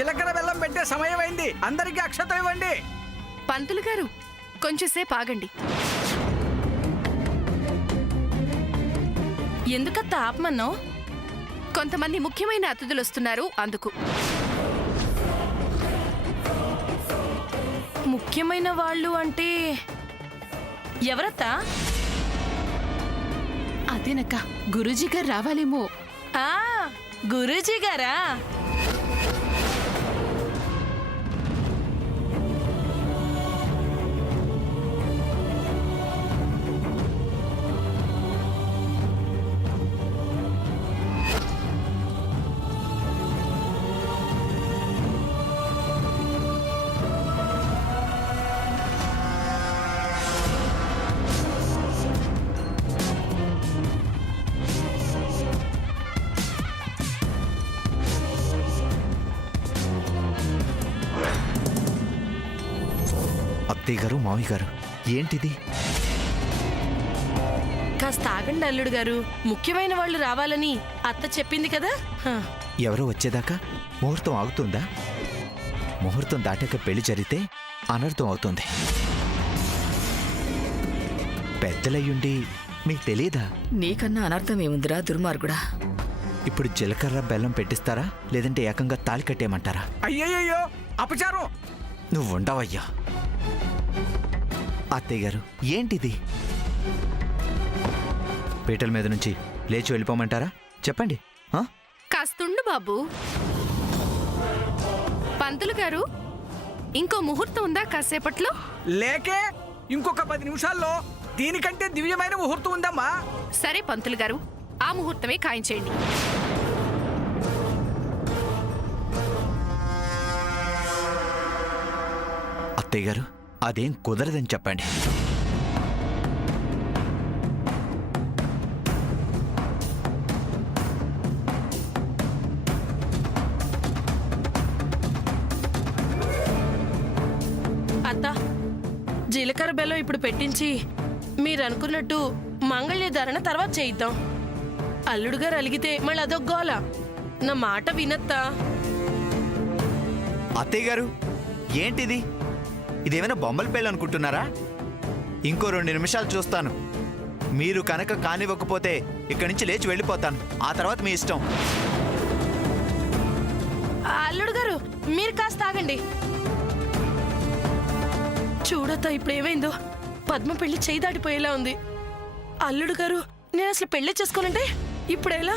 చిలకడ బెల్లం పెట్టే సమయం అయింది. అందరికీ అక్షత ఇవ్వండి. పంతులు గారు కొంచెంసేపు ఆగండి. ఎందుకత్త ఆపమన్నావు? కొంతమంది ముఖ్యమైన అతిథులు వస్తున్నారు, అందుకు. ముఖ్యమైన వాళ్ళు అంటే ఎవరత్తా? అదేనక్క, గురూజీ గారు రావాలేమో. గురూజీ గారా? అత్తయ్య గారు, మావి గారు, ఏంటిది? కాస్త ఆగండి అల్లుడు గారు, ముఖ్యమైన వాళ్ళు రావాలని అత్త చెప్పింది కదా. ఎవరో వచ్చేదాకా ముహూర్తం ఆగుతుందా? ముహూర్తం దాటాక పెళ్లి జరిగితే అనర్థం అవుతుంది. పెద్దలయ్యుండి మీకు తెలియదా? నీకన్నా అనర్థం ఏముందిరా దుర్మార్గుడా. ఇప్పుడు జీలకర్ర బెల్లం పెట్టిస్తారా, లేదంటే ఏకంగా తాళి కట్టేయమంటారా? అయ్యయ్యో, అపచారం. నువ్వు ఉండవయ్యా. అత్తయ్య గారు, ఏంటిది? పీటల మీద నుంచి లేచి వెళ్ళిపోమంటారా? చెప్పండి. కాస్తుండు బాబు. పంతులు గారు, ఇంకో ముహూర్తం ఉందా కాసేపట్లో? లేకే, ఇంకొక 10 నిమిషాల్లో దీనికంటే దివ్యమైన ముహూర్తం ఉందమ్మా. సరే పంతులు గారు, ఆ ముహూర్తమే ఖాయించేయండి. అత్తయ్య గారు, అదేం కుదరదని చెప్పండి. అత్త, జీలకర్ర బెల్లం ఇప్పుడు పెట్టించి మీరు అనుకున్నట్టు మంగళ్య ధారణ తర్వాత చేయిద్దాం. అల్లుడు గారు అలిగితే మళ్ళీ అదొక గోల. నా మాట వినత్తా. అత్తయ్య గారు, ఏంటిది? ఇదేమైనా బొమ్మల పెళ్ళి అనుకుంటున్నారా? ఇంకో 2 నిమిషాలు చూస్తాను. మీరు కనుక కానివ్వకపోతే ఇక్కడి నుంచి లేచి వెళ్ళిపోతాను. ఆ తర్వాత మీ ఇష్టం. అల్లుడు గారు, మీరు కాస్త ఆగండి. చూడత్తా, ఇప్పుడు ఏమైందో? పద్మ పెళ్లి చేయి దాటిపోయేలా ఉంది. అల్లుడు గారు, నేను అసలు పెళ్లి చేసుకోనంటే ఇప్పుడెలా?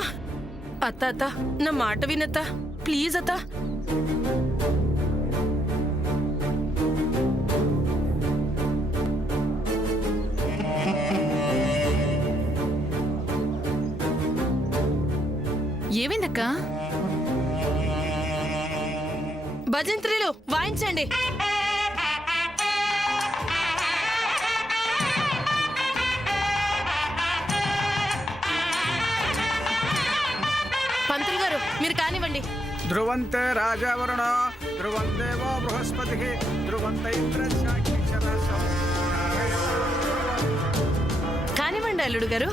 అత్త అత్త, నా మాట వినత్తా, ప్లీజ్ అత్త. ఏమైందక్క? భజంత్రీలు వాయించండి. పంతులు గారు, మీరు కానివ్వండి. ధ్రువంతే రాజావరుణ, ధ్రువందేవో బృహస్పతి, ధ్రువంత కానివ్వండి అల్లుడు గారు.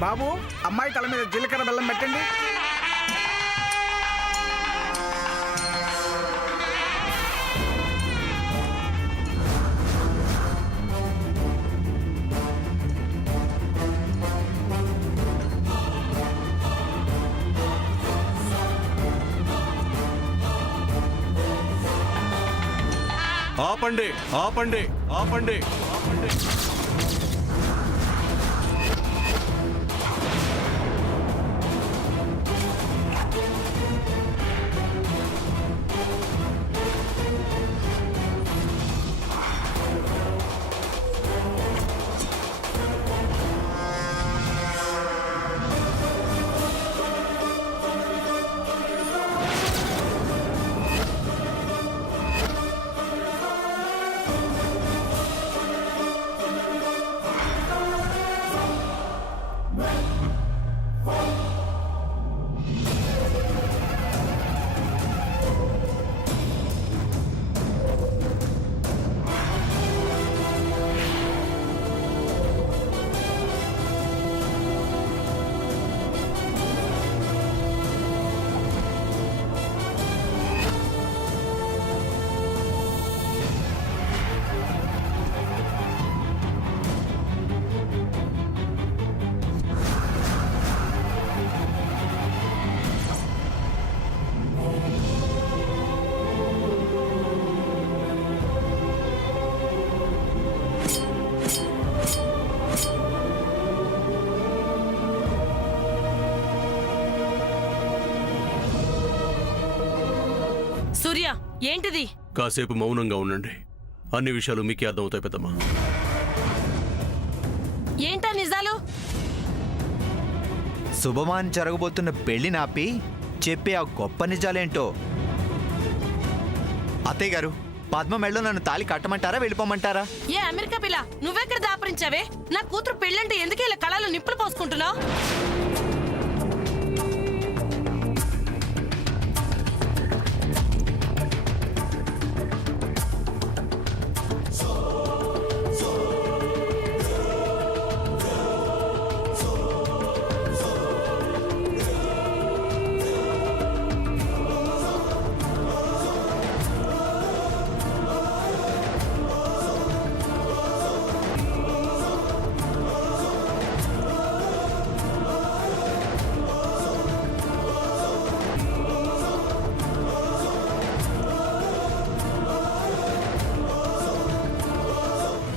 బాబు, అమ్మాయి తల మీద జీలకర్ర బెల్లం పెట్టండి. ఆపండి, ఆపండి, ఆపండి, ఆపండి. సూర్య ఏంటిది? కాసేపు మౌనంగా ఉండండి. అన్ని విషయాలు మీకే అర్థమవుతాయి పెద్దమ్మా. ఏంటా నిజాలు? శుభమాన్ జరగబోతున్న పెళ్లి నాపి చెప్పే ఆ గొప్ప నిజాలేంటో. అత్తయ్య గారు, పద్మ మెళ్ళలో నన్ను తాళి కట్టమంటారా వెళ్ళిపోమంటారా? ఏ అమెరికా పిల్ల, నువ్వెక్కడ దాపరించావే? నా కూతురు పెళ్ళంటే ఎందుకే ఇలా కళలో నిప్పులు పోసుకుంటున్నావు?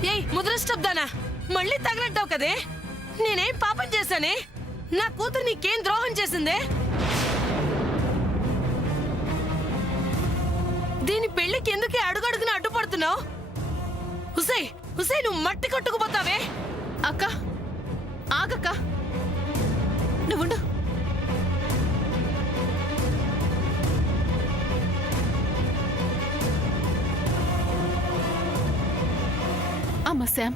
ఏయ్ ముద్రష్టబ్దానా, మళ్ళీ తగలడ్డావు కదే. నేనేం పాపం చేశానే? నా కూతురు నీకేం ద్రోహం చేసిందే? దీని పెళ్లికి ఎందుకే అడుగడుగున అడ్డుపడుతున్నావు? హుసై హుసై, నువ్వు మట్టి కొట్టుకుపోతావే. అక్క ఆగక్క, నువ్వుండు. అమ్మ శామ్,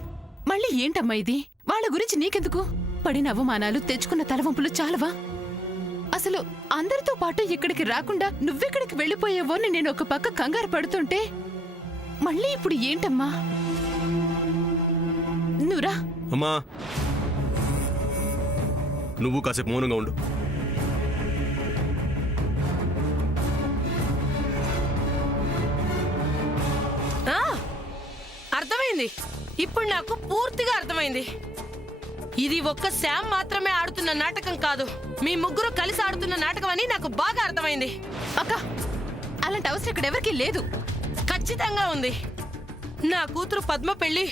మళ్ళీ ఏంటమ్మా ఇది? వాళ్ళ గురించి నీకెందుకు? పడిన అవమానాలు, తెచ్చుకున్న తలవంపులు చాలవా? అసలు అందరితో పాటు ఇక్కడికి రాకుండా నువ్వెక్కడికి వెళ్ళిపోయావోని నేను ఒక పక్క కంగారు పడుతుంటే మళ్ళీ ఇప్పుడు ఏంటమ్మా? నువ్వురా. అమ్మా, నువ్వు కాసేపు మౌనంగా ఉండు. ఆ, అర్థమైంది. ఇప్పుడు నాకు పూర్తిగా అర్థమైంది. ఇది ఒక్క శామ్ మాత్రమే ఆడుతున్న నాటకం కాదు, మీ ముగ్గురు కలిసి ఆడుతున్న నాటకం అని నాకు బాగా అర్థమైంది. అక్క, అలాంటి అవసరం ఇక్కడ ఎవరికీ లేదు. ఖచ్చితంగా ఉంది. నా కూతురు పద్మ పెళ్లి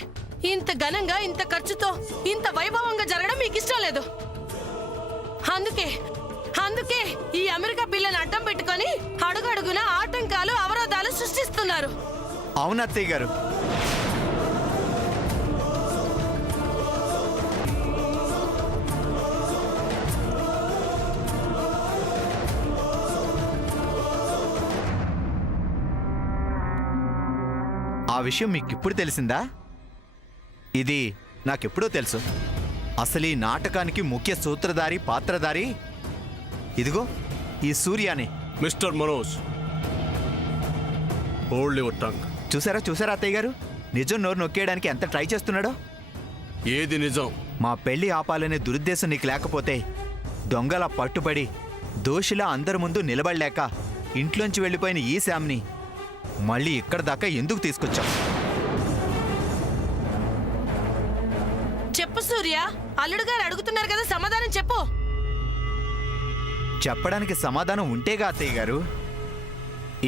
ఇంత ఘనంగా, ఇంత ఖర్చుతో, ఇంత వైభవంగా జరగడం మీకు ఇష్టం లేదు. అందుకే ఈ అమెరికా పిల్లని అడ్డం పెట్టుకొని అడుగడుగున ఆటంకాలు, అవరోధాలు సృష్టిస్తున్నారు. అవును అత్తయ్య గారు. ఆ విషయం మీకు ఇప్పుడు తెలిసిందా? ఇది నాకెప్పుడో తెలుసు. అసలు ఈ నాటకానికి ముఖ్య సూత్రధారి, పాత్రధారి ఇదిగో ఈ సూర్యానే. Mister Manoj, hold your tongue. చూసారా అత్తయ్య గారు, నిజం నోరు నొక్కేయడానికి ఎంత ట్రై చేస్తున్నాడో. ఏది నిజం? మా పెళ్లి ఆపాలనే దురుద్దేశం నీకు లేకపోతే దొంగలా పట్టుబడి దోషిలా అందరి ముందు నిలబడలేక ఇంట్లోంచి వెళ్ళిపోయిన ఈ శామ్ని మళ్ళీ ఇక్కడ దాకా ఎందుకు తీసుకొచ్చాం? చెప్పు సూర్య, అల్లుడు గారు అడుగుతున్నారు కదా, సమాధానం చెప్పు. చెప్పడానికి సమాధానం ఉంటేగా అత్తయ్య గారు.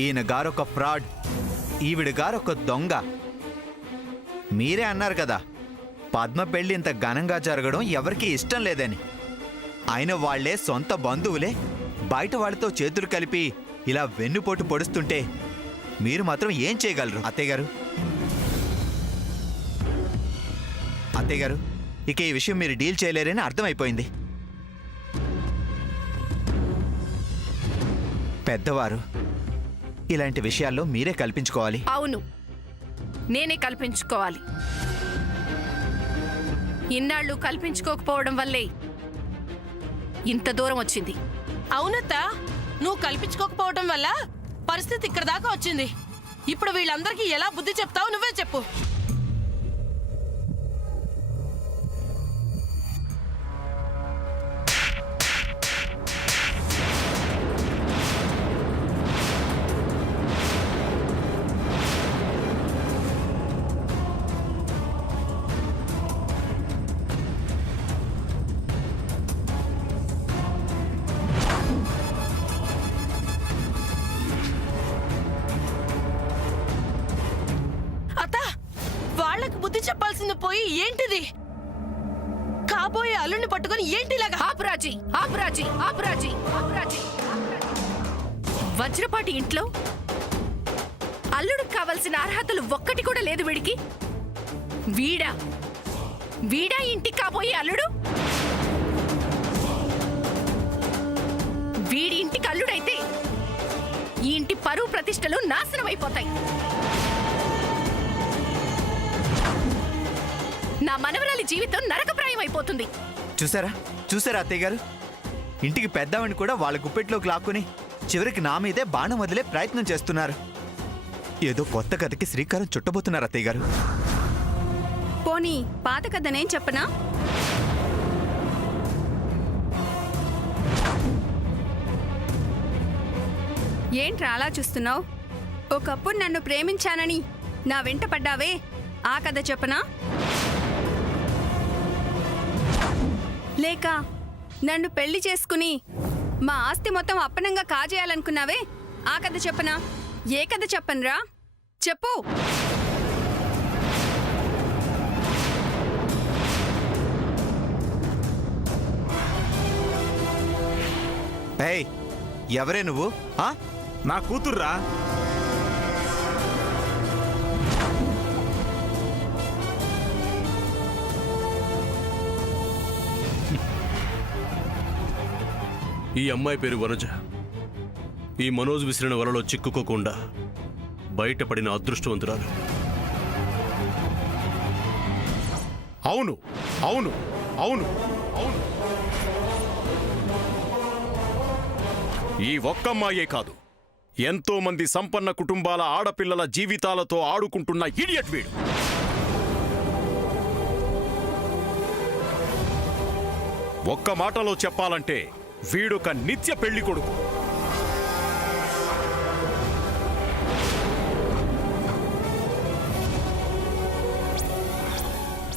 ఈయన గారొక ఫ్రాడ్, ఈవిడ గారొక దొంగ. మీరే అన్నారు కదా, పద్మ పెళ్లి ఇంత ఘనంగా జరగడం ఎవరికీ ఇష్టం లేదని. అయిన వాళ్లే, సొంత బంధువులే బయట వాళ్ళతో చేతులు కలిపి ఇలా వెన్నుపోటు పొడుస్తుంటే మీరు మాత్రం ఏం చేయగలరు అత్తయ్య గారు? అత్తయ్య గారు, ఇక ఈ విషయం మీరు డీల్ చేయలేరని అర్థమైపోయింది. పెద్దవారు, ఇలాంటి విషయాల్లో మీరే కల్పించుకోవాలి. అవును, నేనే కల్పించుకోవాలి. ఇన్నాళ్ళు కల్పించుకోకపోవడం వల్లే ఇంత దూరం వచ్చింది. అవునత్త, నువ్వు కల్పించుకోకపోవటం వల్ల పరిస్థితి ఇక్కడ దాకా వచ్చింది. ఇప్పుడు వీళ్ళందరికీ ఎలా బుద్ధి చెప్తావు? నువ్వే చెప్పు. చెప్పాల్సింది పోయి ఏంటిది? కాబోయే అల్లుడిని పట్టుకొని ఏంటిలాగా? ఆపురాజీ, వజ్రపాటి ఇంట్లో అల్లుడికి కావలసిన అర్హతలు ఒక్కటి కూడా లేదు వీడికి. వీడా ఇంటికి కాబోయే అల్లుడు? వీడి ఇంటికి అల్లుడైతే ఈ ఇంటి పరువు ప్రతిష్టలు నాశనం అయిపోతాయి. నా మనవరాలి జీవితం నరకప్రాయం అయిపోతుంది. చూసారా అత్తయ్య గారు? ఇంటికి పెద్దవాడిని కూడా వాళ్ళ గుప్పెట్లోకి లాక్కుని చివరికి నా మీదే బాణం వదిలే ప్రయత్నం చేస్తున్నారు. ఏదో కొత్త కథకి శ్రీకారం చుట్టబోతున్నారు అత్తయ్య గారు. పోనీ పాత కథనేం చెప్పనా? ఏంట్రా అలా చూస్తున్నావు? ఒకప్పుడు నన్ను ప్రేమించానని నా వెంట పడ్డావే, ఆ కథ చెప్పనా? లేక నన్ను పెళ్లి చేసుకుని మా ఆస్తి మొత్తం అప్పనంగా కాజేయాలనుకున్నావే, ఆ కథ చెప్పనా? ఏ కథ చెప్పనురా? చెప్పు. ఏయ్, ఎవరే నువ్వు? నా కూతుర్రా. ఈ అమ్మాయి పేరు వనజ. ఈ మనోజ్ విసిరిన వలలో చిక్కుకోకుండా బయటపడిన అదృష్టవంతురాలు. అవును అవును అవును అవును. ఈ ఒక్కమ్మాయే కాదు, ఎంతో మంది సంపన్న కుటుంబాల ఆడపిల్లల జీవితాలతో ఆడుకుంటున్న ఇడియట్ వీడు. ఒక్క మాటలో చెప్పాలంటే వీడొక నిత్య పెళ్లి కొడుకు.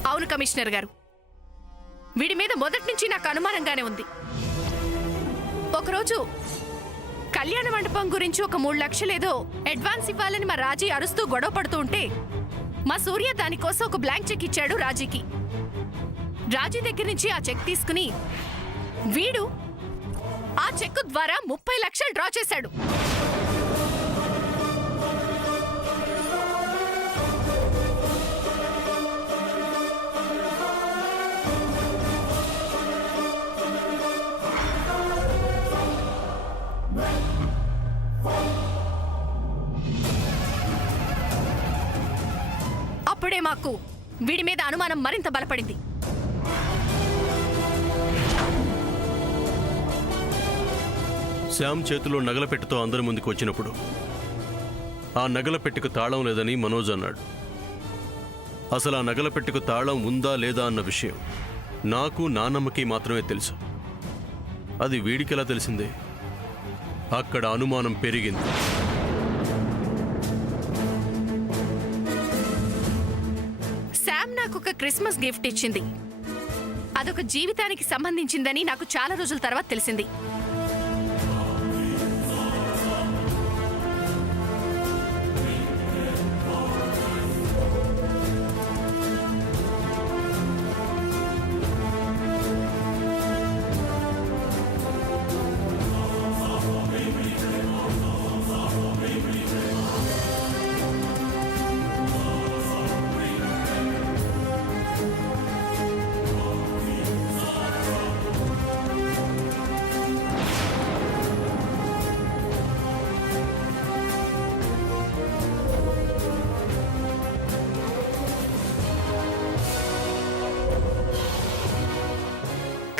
అవును కమిషనర్ గారు, వీడి మీద మొదటి నుంచి నాకు అనుమానంగానే ఉంది. ఒకరోజు కళ్యాణ మండపం గురించి ఒక 3 లక్షలేదో అడ్వాన్స్ ఇవ్వాలని మా రాజీ అరుస్తూ గొడవ పడుతూ ఉంటే మా సూర్య దానికోసం ఒక బ్లాంక్ చెక్ ఇచ్చాడు రాజీకి. రాజీ దగ్గర నుంచి ఆ చెక్ తీసుకుని వీడు ఆ చెక్ ద్వారా 30 లక్షలు డ్రా చేశాడు. అప్పుడే మాకు వీడి మీద అనుమానం మరింత బలపడింది. శ్యామ్ చేతిలో నగల పెట్టెతో అందరి ముందుకు వచ్చినప్పుడు ఆ నగల పెట్టెకు తాళం లేదని మనోజ్ అన్నాడు. అసలు ఆ నగల పెట్టెకు తాళం ఉందా లేదా అన్న విషయం నాకు నానమ్మకి మాత్రమే తెలుసు. అది వీడికెలా తెలిసిందే? అక్కడ అనుమానం పెరిగింది. శామ్ నాకు ఒక క్రిస్మస్ గిఫ్ట్ ఇచ్చింది. అదొక జీవితానికి సంబంధించిందని నాకు చాలా రోజుల తర్వాత తెలిసింది.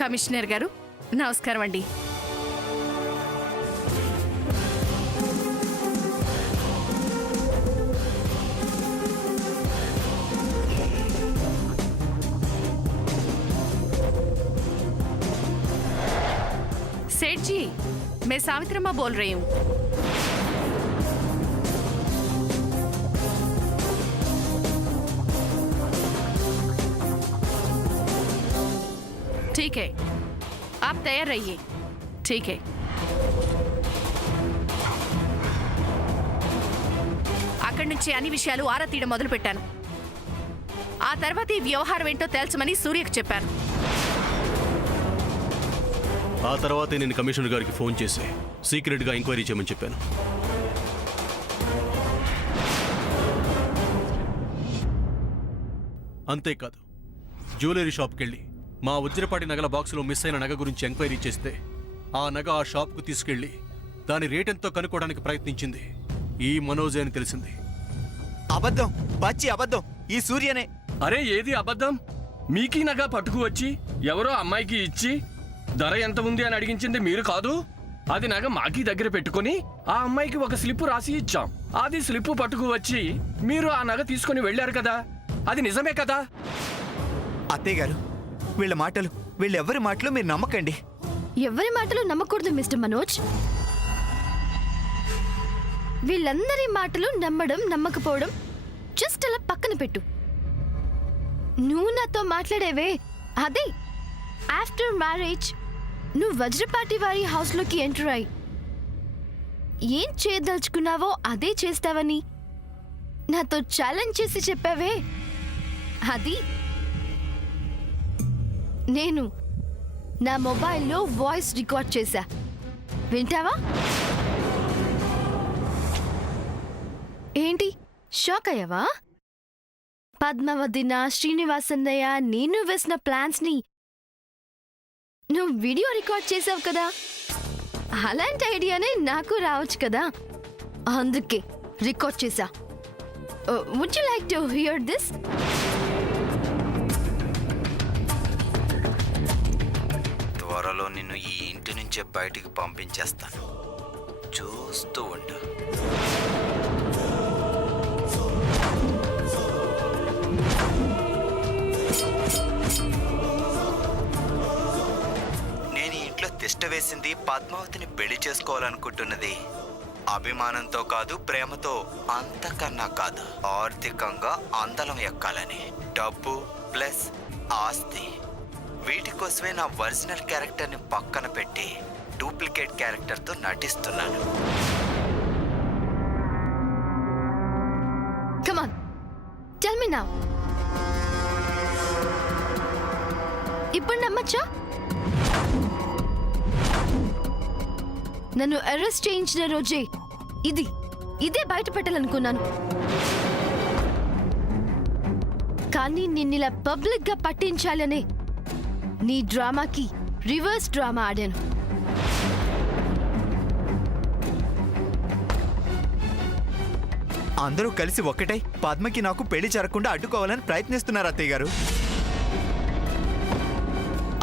కమిషనర్ గారు నమస్కారం అండి. सेठ जी, मैं सावित्रमा बोल रही हूँ. ठीक है, आप तैयार रहिए. ठीक है. అక్కడి నుంచి అన్ని విషయాలు ఆరా తీయడం మొదలు పెట్టాను. ఆ తర్వాత ఈ వ్యవహారం ఏంటో తేల్చమని సూర్యకు చెప్పాను. ఆ తర్వాతే నేను కమిషనర్ గారికి ఫోన్ చేసి సీక్రెట్గా ఎంక్వైరీ చేయమని చెప్పాను. అంతేకాదు జ్యువెలరీ షాప్కెళ్ళి మా వజ్రపాటి నగల బాక్సులో మిస్ అయిన నగ గురించి ఎంక్వైరీ చేస్తే ఆ నగ ఆ షాప్కు తీసుకెళ్ళి దాని రేటెంతో కనుక్కోవడానికి ప్రయత్నించింది ఈ మనోజే అని తెలిసింది. అబద్ధం, పచ్చి అబద్ధం. ఈ సూర్యనే. అరే ఏది అబద్ధం? మీకీ నగ పట్టుకు వచ్చి ఎవరో అమ్మాయికి ఇచ్చి ధర ఎంత ఉంది అని అడిగించింది మీరు కాదు. అది నగ మాకీ దగ్గర పెట్టుకుని ఆ అమ్మాయికి ఒక స్లిప్ రాసి ఇచ్చాం. అది స్లిప్ పట్టుకు వచ్చి మీరు ఆ నగ తీసుకుని వెళ్ళారు కదా, అది నిజమే కదా? అత్తయ్య గారు, వీళ్ళెవరి మాటలు మీరు నమ్మకండి. ఎవరి మాటలు నమ్మకూడదు మిస్టర్ మనోజ్. వీళ్ళందరి మాటలు నమ్మడం నమ్మకపోవడం జస్ట్ అలా పక్కన పెట్టు. నువ్వు నాతో మాట్లాడేవే అదే ఆఫ్టర్ మ్యారేజ్ నువ్వు వజ్రపాటి వారి హౌస్లోకి ఎంటర్ అయ్యి ఏం చేయదలుచుకున్నావో అదే చేస్తావని నాతో ఛాలెంజ్ చేసి చెప్పావే, అది నేను నా మొబైల్లో వాయిస్ రికార్డ్ చేశా. వింటావా? ఏంటి షాక్ అయ్యావా? పద్మావతిన శ్రీనివాసన్నయ్య నేను వేసిన ప్లాన్స్ ని నువ్వు వీడియో రికార్డ్ చేసావు కదా, అలాంటి ఐడియానే నాకు రావచ్చు కదా, అందుకే రికార్డ్ చేశా. Would you like to hear this? త్వరలో నిన్ను ఈ ఇంటి నుంచే బయటికి పంపించేస్తాను. చూస్తూ ఉండు. నేను ఈ ఇంట్లో తిష్ట వేసింది పద్మావతిని పెళ్లి చేసుకోవాలనుకుంటున్నది అభిమానంతో కాదు, ప్రేమతో. అంతకన్నా కాదు, ఆర్థికంగా అందలం ఎక్కాలని. డబ్బు ప్లస్ ఆస్తి, వీటి కోసమే నా ఒరిజినల్ క్యారెక్టర్ని పక్కన పెట్టి duplicate క్యారెక్టర్తో నటిస్తున్నాను. Come on, tell me now. ఇప్పుడు నమ్మచ్చా? నన్ను అరెస్ట్ చేయించిన రోజే ఇదే బయట పెట్టాలనుకున్నాను, కానీ నిన్నిలా పబ్లిక్ గా పట్టించాలనే నీ డ్రామాకి రివర్స్ డ్రామా ఆడాను. అందరూ కలిసి ఒక్కటై పద్మకి నాకు పెళ్లి జరగకుండా అడ్డుకోవాలని ప్రయత్నిస్తున్నారు అత్తయ్య గారు.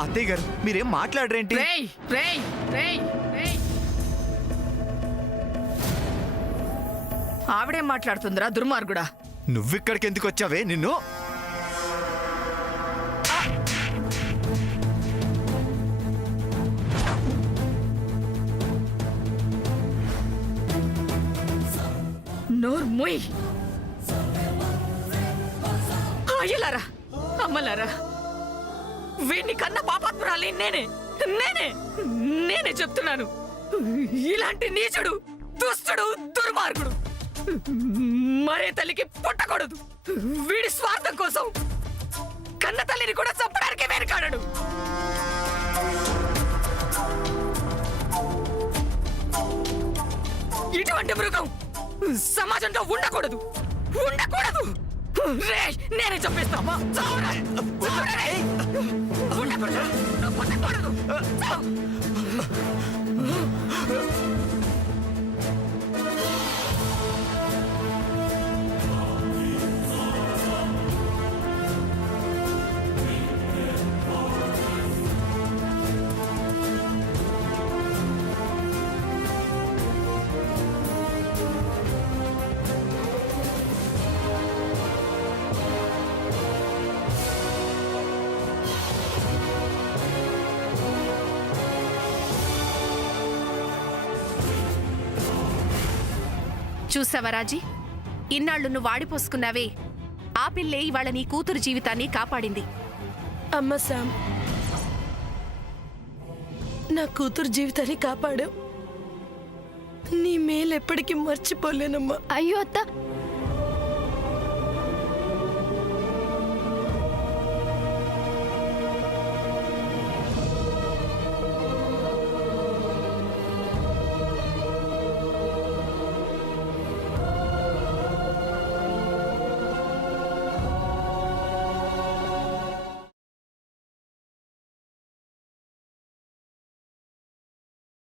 అత్తయ్య గారు, మీరేం మాట్లాడరేంటి? ఆవిడేం మాట్లాడుతుందిరా దుర్మార్గుడా? నువ్విక్కడికి ఎందుకు వచ్చావే? నిన్ను నోర్మోయ్. అయ్యలారా, అమ్మలారా, వీడిని కన్న పాపాత్మురాలి నేనే చెప్తున్నాను. ఇలాంటి నీచుడు, దుష్టుడు, దుర్మార్గుడు మరే తల్లికి పుట్టకూడదు. వీడి స్వార్థం కోసం కన్న తల్లిని కూడా చంపడానికి వెనకాడడు. ఇటువంటి మృగం సమాజంలో ఉండకూడదు. రేయ్, నేనే చంపేస్తా. చూసావా రాజీ, ఇన్నాళ్ళు నువ్వు వాడిపోసుకున్నావే, ఆ పిల్లే ఇవాళ నీ కూతురు జీవితాన్ని కాపాడింది. అమ్మ శామ్, నా కూతురు జీవితాన్ని కాపాడు. నీ మేలు ఎప్పటికీ మర్చిపోలేనమ్మా. అయ్యో అత్త,